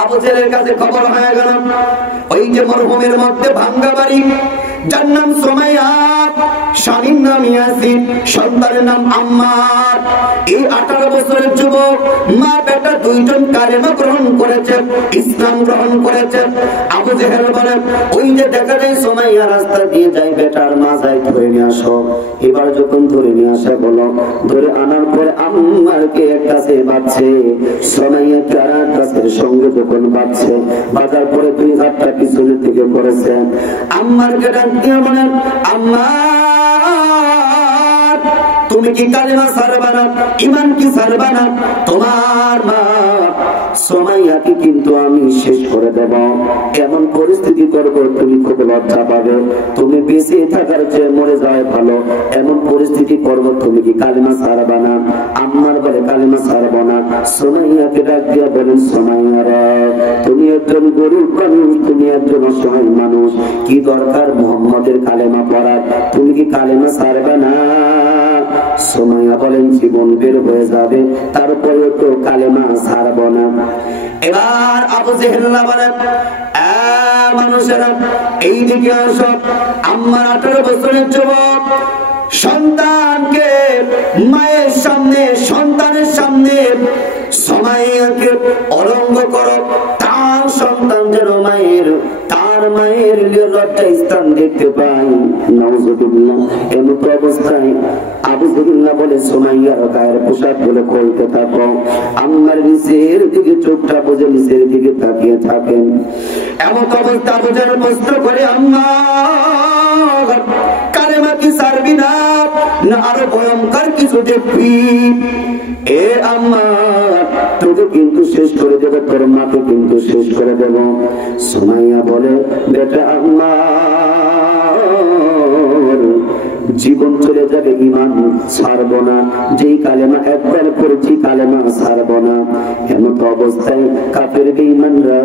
আবু জেহেলের কাছে খবর হয়ে গেল ওই যে মরহুমের মধ্যে ভাঙ্গা বাড়ি, যার নাম সুমাইয়া, স্বামীর নাম ইয়াসিন, সন্তানের নাম আম্মার। এই 18 বছরের যুবক, মা বেটা দুইজন কালেমা গ্রহণ করেছে, ইসলাম গ্রহণ করেছে। আবু জেহেল বলে ওই যে দেখা যায় সুমাইয়া রাস্তা দিয়ে যায়, বেটার মা যায় ধরে নিয়ে আসো। এবার যখন ধরে নিয়ে আসা বলো, ধরে আনার পরে আম্মারকে এক কাছে বাঁধছে, সুমাইয়াকে আর এক কাছের সঙ্গে যখন বাঁধছে, বাঁধার পরে 2 হাতটা পিছনের দিকে করেছে। আম্মারকে ডাক দিয়ে বলেন, আম্মা তুমি কি কালেমা ছাড়বা না, ঈমান কি ছাড়বা না? তোমার মা সুমাইয়াকে কিন্তু আমি শেষ করে দেব, এমন পরিস্থিতি করব তুমি খুব লজ্জা পাবে, তুমি বেঁচে থাকার চেয়ে মরে যাওয়া ভালো, এমন পরিস্থিতি করব, তুমি কি কালেমা ছাড়বা না? আম্মার বলে কালেমা ছাড়বো না। সুমাইয়াকে ডাক দিয়ে বলেন, সুমাইয়া রে, তুমি একজন গরিব মানুষ, তুমি একজন অসহায় মানুষ, কি দরকার মুহাম্মদের কালেমা পড়ার, তুমি কি কালেমা ছাড়বে না? সুমাইয়া বলেন জীবন বের হয়ে যাবে, তারপরে তো কালেমা ছাড়বো না। এবার আবু জেহেল বলেন, মানুষেরা এই দিকে আসো। আম্মার 18 বছরের যুবক সন্তানকে মায়ের সামনে, সন্তানের সামনে সুমাইয়াকে অলঙ্গ করো, তার সন্তান যেন তার মায়ের লজ্জা স্থান দেখতে পাই। নাউজুবিল্লাহ। এমন অবস্থায় আবু জেহেল বলে, সুমাইয়ার গায়ের পোশাক গুলো খুলতে থাকো। আম্মার নিচের দিকে চোখটা বুঝে নিচের দিকে তাকিয়ে থাকেন। এমন অবস্থা আবু জেহেল প্রশ্ন করে, আম্মা কালেমা কি ছাড়বি না, না আরো ভয়ঙ্কর কিছু দেখবি? এ আম্মা, তোকে কিন্তু শেষ করে দেবো, তোর মাকে কিন্তু শেষ করে দেবো। সুমাইয়া বলে, বেটা আম্মা, জীবন চলে যাবে, ঈমান ছাড়বো না, যেই কালেমা একবার পড়েছি কালেমা ছাড়বো না। এমন অবস্থায় কাফের বেঈমানরা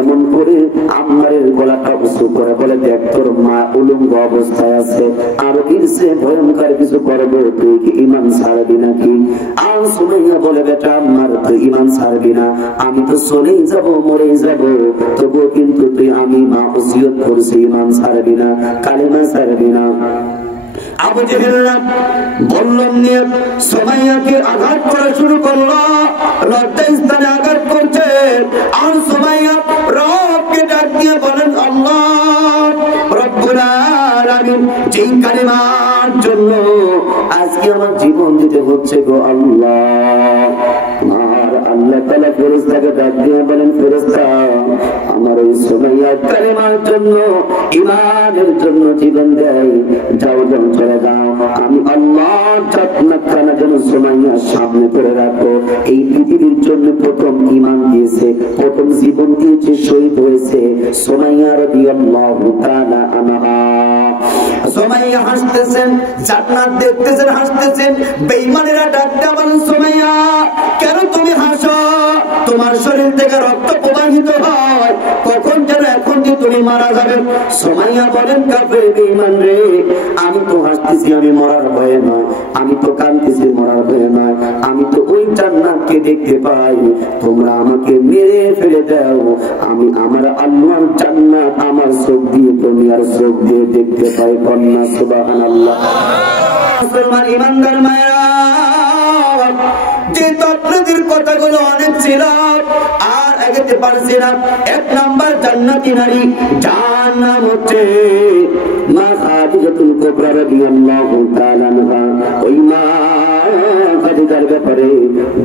এমন করে আম্মারের গলাটা উঁচু করে বলে, দেখ তোর মা উলঙ্গ অবস্থায় আছে, আর ইরসে ভয়ঙ্কর কিছু করবো, তুই কি ঈমান ছাড়বি নাকি? আর সুমাইয়া বলে, বেটা আম্মার, তুই ঈমান ছাড়বি না, আমি তো চলেই যাবো, মরেই যাবো, তবুও কিন্তু তুই, আমি মা ওসিয়ত করছি, ঈমান ছাড়বি না, কালেমা ছাড়বি না। আবু জেহেল বললেন নিয়ে সুমাইয়াকে আঘাত করা শুরু করলো, লজ্জা স্থানে আঘাত করছে। আর সুমাইয়া রবকে ডাক দিয়ে বলেন, আল্লাহ রব্বুল আলামিন, যেই কালেমার জন্য আজকে আমার জীবন দিতে হচ্ছে গো আল্লাহ। আর আল্লাহ তাআলা ফেরেশতাকে ডাক দিয়ে বলেন, ফেরেশতা, আমার এই সুমাইয়া কালেমার জন্য, ঈমানের জন্য জীবন দেয়, যাও যাও চলে যাও, আমি আল্লাহ জান্নাতখানা যেন সুমাইয়ার সামনে করে রাখো। এই পৃথিবীর জন্য প্রথম ঈমান দিয়েছে, প্রথম জীবন দিয়েছে, শহীদ হয়েছে সুমাইয়া রাদিয়াল্লাহু তাআলা আনহা। সুমাইয়া হাসতেছেন, জান্নাত দেখতেছেন, হাসতেছেন। বেঈমানেরা ডাকতে বলেন, সুমাইয়া কেন তুমি হাসো? তোমার শরীর থেকে রক্ত প্রবাহিত হয়, কখন যেন এখন যে তুমি মারা যাবে। সুমাইয়া বলেন, কাফের বেঈমান রে, আমি তো হাসতেছি, আমি মরার ভয়ে নয়, আমি তো কাঁদতেছি মরার ভয়ে নয়, আমি তো ওই জান্নাতকে দেখতে পাই, তোমরা আমাকে মেরে ফেলে দাও, আমি আমার আল্লাহর জান্নাত আমার চোখ দিয়ে, দুনিয়ার চোখ দিয়ে দেখতে পাই। কন্যা সুবহানাল্লাহ। মুসলমান ইমানদার মায়েরা, যে আপনাদের কথাগুলো অনেক ছিল আর এগোতে পারছি না। 1 নাম্বার জান্নাতি নারী, যার নাম হচ্ছে মা খাদিজাতুল কুবরা রাদিয়াল্লাহু তাআলা আনহা। ওই মা খাদিজার ব্যাপারে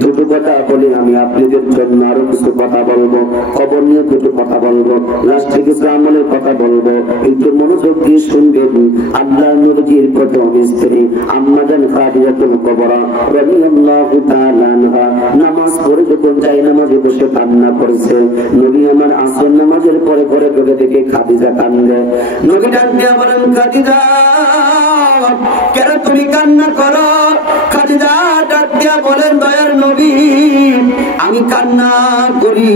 দুটো কথা বলে আমি আপনাদের জন্য আরো কিছু কথা বলবো, খবর নিয়ে দুটো কথা বলবো, লাস্টে কিছু আমলের কথা বলবো, একটু মনোযোগ দিয়ে শুনবেন। আল্লাহর নবীর প্রথম স্ত্রী আম্মা জান খাদিজাতুল কুবরা রাদিয়াল্লাহু তাআলা আনহা নামাজ পড়ে যখন যাই নামাজে বসে কান্না করেছে। নবী আমার আসর নামাজের পরে পরে করে দেখে খাদিজা কান্দে। নবী ডাক দিয়ে বলেন, খাদিজা কেন তুমি কান্না করো? খাদিজা ডাক দিয়া বলেন দয়ার নবী আমি কান্না করি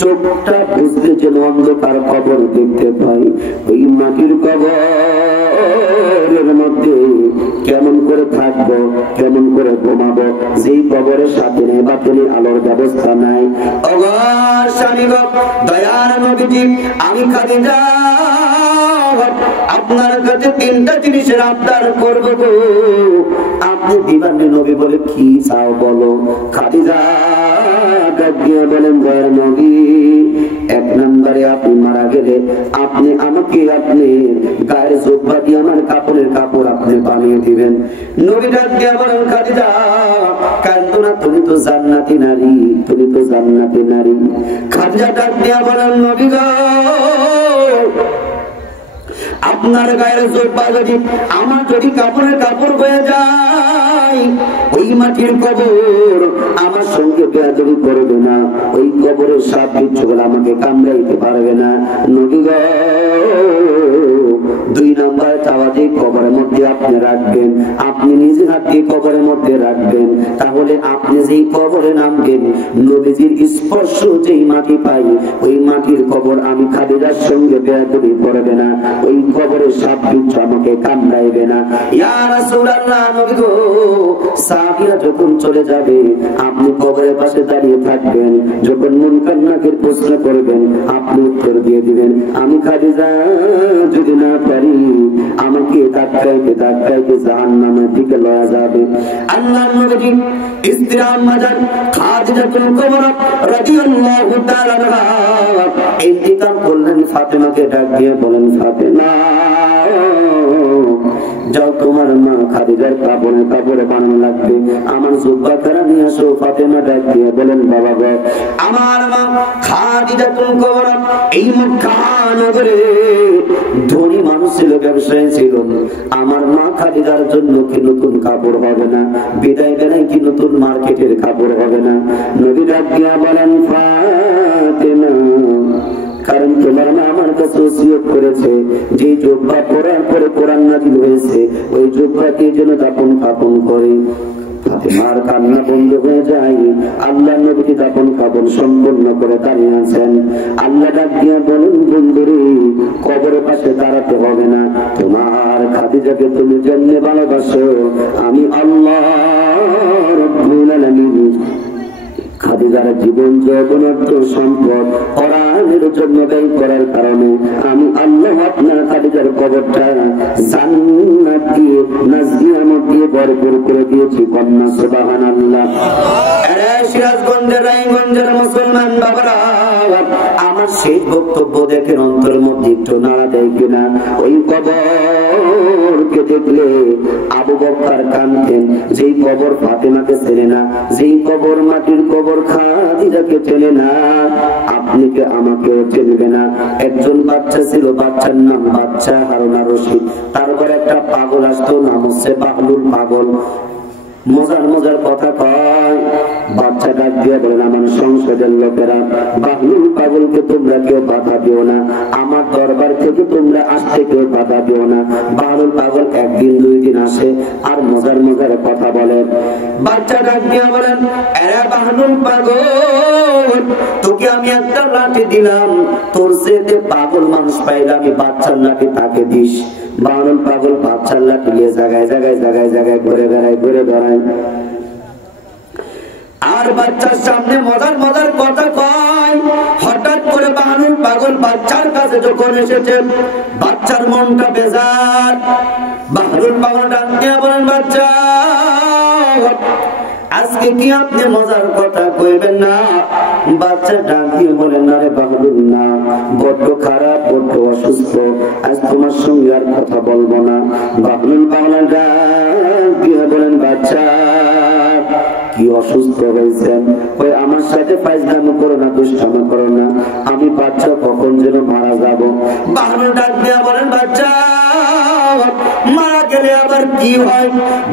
চোখটা বুঝতে যেন অন্ধকার কবর দেখতে পাই ওই মাটির কবরের মধ্যে কেমন করে থাকবো কেমন করে ঘুমাবো যেই কবরের সাথে নেই বাতিল আলোর ব্যবস্থা নাই অগার স্বামী গো দয়ার নবীজি আমি খাদিজা আপনার কাছে তিনটা জিনিসের আবদার করবো গো আপনি দিবানি নবী বলে কি চাও বলো খাদিজা দিয়ে বলেন দয়ার নবী এক নম্বরে আপনি মারা গেলে আপনি আমাকে আপনি গায়ের জুব্বা দিয়ে আমার কাপড়ের কাপড় আপনি বানিয়ে দিবেন নবী ডাক দিয়ে বলেন খাদিজা কাঁদো না তুমি তো জান্নাতি নারী তুমি তো জান্নাতি নারী খাদিজা ডাক দিয়ে বলেন নবী গো আপনার গায়ের জুব্বা যদি আমার যদি কাপড়ের কাপড় হয়ে যায় ওই মাটির কবর আমার সঙ্গে বেয়াদবি করবে না ওই কবরের সাপ বিচ্ছুগুলো আমাকে কামড়াইতে পারবে না নবী গো দুই নম্বর চাওয়া যে কবরের মধ্যে আপনি রাখবেন আপনি নিজে হাত দিয়ে কবরের মধ্যে রাখবেন তাহলে আপনি যেই কবরে নামবেন নবীজির স্পর্শ যেই মাটি পাই ওই মাটির কবর আমি খাদিজার সঙ্গে বেয়াদবি করবে না ওই কবরের সাপ বিচ্ছু আমাকে কামড়াইবে না ইয়া রাসূলুল্লাহ নবী গো সাহাবীরা যখন চলে যাবে আপনি কবরের পাশে দাঁড়িয়ে থাকবেন যখন মুনকার নাকির প্রশ্ন করবেন আপনি উত্তর দিয়ে দিবেন আমি খাদিজা যদি না পারি আমাকে ধাক্কাইতে ধাক্কাইতে জাহান্নামের দিকে লয়া যাবে আল্লাহর নবী স্ত্রী আম্মাজান খাদিজাতুল কুবরা রাদিয়াল্লাহু তাআলা আনহা ইন্তিকাল করলেন ফাতেমাকে ডাক দিয়ে বলেন ফাতেমা যাও তোমার মা খাদিজার কাপড়ে কাপড়ে বানানো লাগবে আমার জুব্বা তারা নিয়ে আসো ফাতেমা ডাক দিয়ে বলেন বাবা গো আমার মা খাদিজাতুল কুবরা এই মক্কা নগরে ধনী মানুষ ছিল ব্যবসায়ী ছিল আমার মা খাদিজার জন্য কি নতুন কাপড় হবে না বিদায় বেলায় কি নতুন মার্কেটের কাপড় হবে না নবী ডাক দিয়ে বলেন ফাতেমা কারণ তোমার মা আমার কাছে ওসিয়ত করেছে যে জুব্বা পরার পরে কোরআন নাযিল হয়েছে ওই জুব্বাকে যেন দাফন কাফন করে ফাতেমার কান্না বন্ধ হয়ে যায় আল্লাহ নবী দাফন কাফন সম্পূর্ণ করে দাঁড়িয়ে আছেন আল্লাহ ডাক দিয়ে বলেন বন্ধুরে কবরের পাশে দাঁড়াতে হবে না তোমার খাদিজাকে তুমি যেমনি ভালোবাসো আমি আল্লাহ রাব্বুল আলামিন খাদিজার জীবন যৌবন অর্থ সম্পদ কোরআনের জন্য ব্যয় করার কারণে আমি আল্লাহ আপনার খাদিজার কবরটা জান্নাত দিয়ে নাজরিয়াত দিয়ে ভরপুর করে দিয়েছি কন্যা সুবহানাল্লাহ আরে সিরাজগঞ্জের রায়গঞ্জের মুসলমান বাবারা আমার সেই বক্তব্য দেখেন অন্তরের মধ্যে একটু নাড়া দেয় কিনা ওই কবরকে দেখলে আবু বকর কাঁদতেন যেই কবর ফাতেমাকে চেনে না যেই কবর মাটির কবর খাদিজাকে চেনে না আপনি কে আমাকেও চেনবে না একজন বাচ্চা ছিল বাচ্চার নাম বাচ্চা হারুন রশিদ তারপর একটা পাগল আসতো নাম হচ্ছে বাহলুল পাগল মজার মজার কথা কয় বাচ্চা ডাক দিয়ে বলেন আমার সংসদের লোকেরা বাহলুল পাগলকে তোমরা কেউ বাধা দিও না আমার দরবার থেকে তোমরা আসতে কেউ বাধা দিও না বাহলুল পাগল একদিন দুই দিন আসে আর মজার মজার কথা বলে বাচ্চা ডাক দিয়ে বলেন এরা বাহলুল পাগল তোকে আমি একটা লাঠি দিলাম তোর চেয়ে পাগল মানুষ পাইলে আমি বাচ্চার লাঠি তাকে দিস বাহলুল পাগল বাচ্চার লাঠি নিয়ে জায়গায় জায়গায় জায়গায় জায়গায় ঘুরে বেড়ায় আর বাচ্চার সামনে মজার মজার কথা কয় হঠাৎ করে বাহলুল পাগল বাচ্চার কাছে যখন এসেছে বাচ্চার মনটা বেজার বাহলুল পাগল ডাক দিয়ে বলেন বাচ্চা আজকে কি আপনি মজার কথা কইবেন না বাচ্চা ডাক দিয়ে বলেন না রে বাহলুল না বড্ড খারাপ বড্ড অসুস্থ আজ তোমার সঙ্গে আর কথা বলবো না বাহলুল পাগল ডাক দিয়ে বলেন বাচ্চা কি অসুস্থ হয়েছেন ওই আমার সাথে ফাইজলামি করো না দুষ্টামি করো না আমি বাচ্চা কখন যেন মারা যাব বাহলুল ডাক দিয়ে বলেন বাচ্চা মারা গেলে আবার কি হয়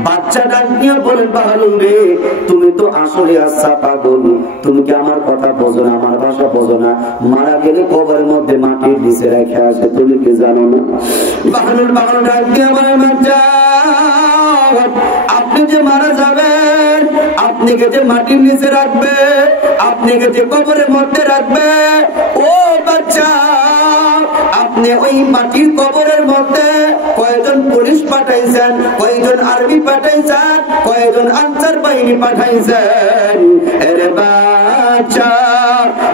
বাচ্চা ডাক দিয়ে বলেন বাহলুল রে তুমি তো আসলে আচ্ছা পাগল তুমি কি আমার কথা বোঝো না আমার ভাষা বোঝো না মারা গেলে কবরের মধ্যে মাটির নিচে রেখে আসে তুমি কি জানো না বাহলুল পাগল ডাক দিয়ে বলেন বাচ্চা আপনি যে মারা যাবেন, আপনাকে যে মাটির নিচে রাখবে, আপনাকে যে কবরের মধ্যে রাখবে, ও বাচ্চা, আপনি ওই মাটির কবরের মধ্যে কয়জন পুলিশ পাঠাইছেন, কয়জন আর্মি পাঠাইছেন, কয়জন আনসার বাহিনী পাঠাইছেন? আরে বাচ্চা,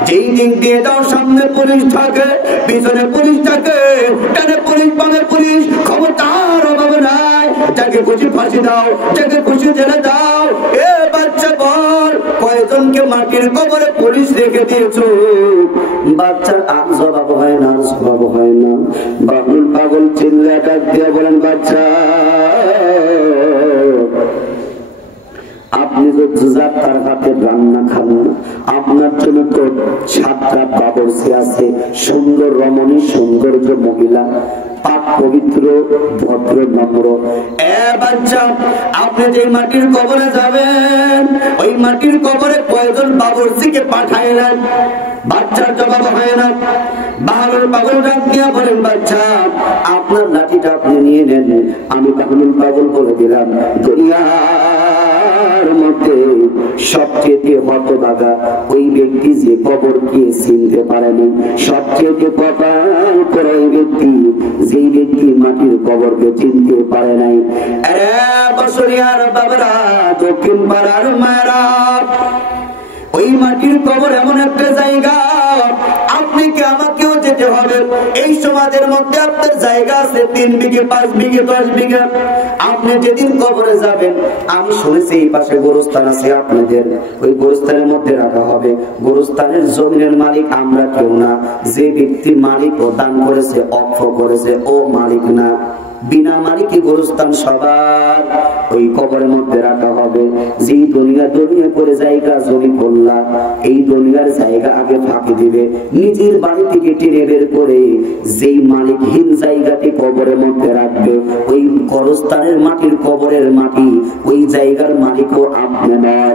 যেই দিক দিয়ে যাও সামনে পুলিশ থাকে, পিছনে পুলিশ থাকে, ডানে পুলিশ বামে পুলিশ, ক্ষমতার অভাব নাই। যাকে খুশি ফাঁসি দাও, যাকে খুশি জেলে দাও। এ বাচ্চা বল, কয়জনকে মাটির কবরে পুলিশ রেখে দিয়েছো? বাচ্চার আর জবাব হয় না, জবাব হয় না। বাবুল পাগল চিল্লা ডাক দিয়ে বলেন, বাচ্চা, আপনি যদি তার হাতে রান্না খান, আপনার জন্য তো 7টা বাবরচি আছে, সুন্দর রমণী, সৌন্দর্য মহিলা, পাক পবিত্র, ভদ্র, নম্র। এ বাচ্চা, আপনি যে মাটির কবরে যাবেন, ওই মাটির কবরে কয়জন বাবরচিকে পাঠাইলেন? বাচ্চার জবাব হয় না। বাহালুল পাগল ডাক দিয়া বলেন, বাচ্চা, আপনার লাঠিটা আপনি নিয়ে নেন। আমি বাহালুল পাগল বলে দিলাম, দুনিয়ার মধ্যে সবচেয়ে হতভাগা ওই ব্যক্তি যে কবরকে চিনতে পারেনি, সবচেয়ে কপাল করা ওই ব্যক্তি যেই ব্যক্তি মাটির কবরকে চিনতে পারে নাই। বছরিয়ার বাবারা, দক্ষিণ পাড়ার মায়েরা, ওই মাটির কবর এমন একটা জায়গা, আপনি কি আমাকেও যেতে হবে। এই সমাজের মধ্যে আপনার জায়গা আছে 3 বিঘে, 5 বিঘে, 10 বিঘা। আপনি যেদিন কবরে যাবেন, আমি শুনেছি এই পাশে গোরস্থান আছে আপনাদের, ওই গোরস্থানের মধ্যে রাখা হবে। গোরস্থানের জমিনের মালিক আমরা কেউ না, যে ব্যক্তি মালিক ও দান করেছে, অক্ষ করেছে, ও মালিক না। বিনা মালিকে গোরস্থান সবার ওই কবরের মধ্যে রাখা হবে। যেই দুনিয়া করে জায়গা জমি করলা, এই দুনিয়ার জায়গা আগে ফাঁকি দিবে, নিজের বাড়ি থেকে টেনে বের করে যেই মালিকহীন জায়গাটি কবরের মধ্যে রাখবে, ওই গোরস্থানের মাটির কবরের মাটি, ওই জায়গার মালিকও আপনি নয়।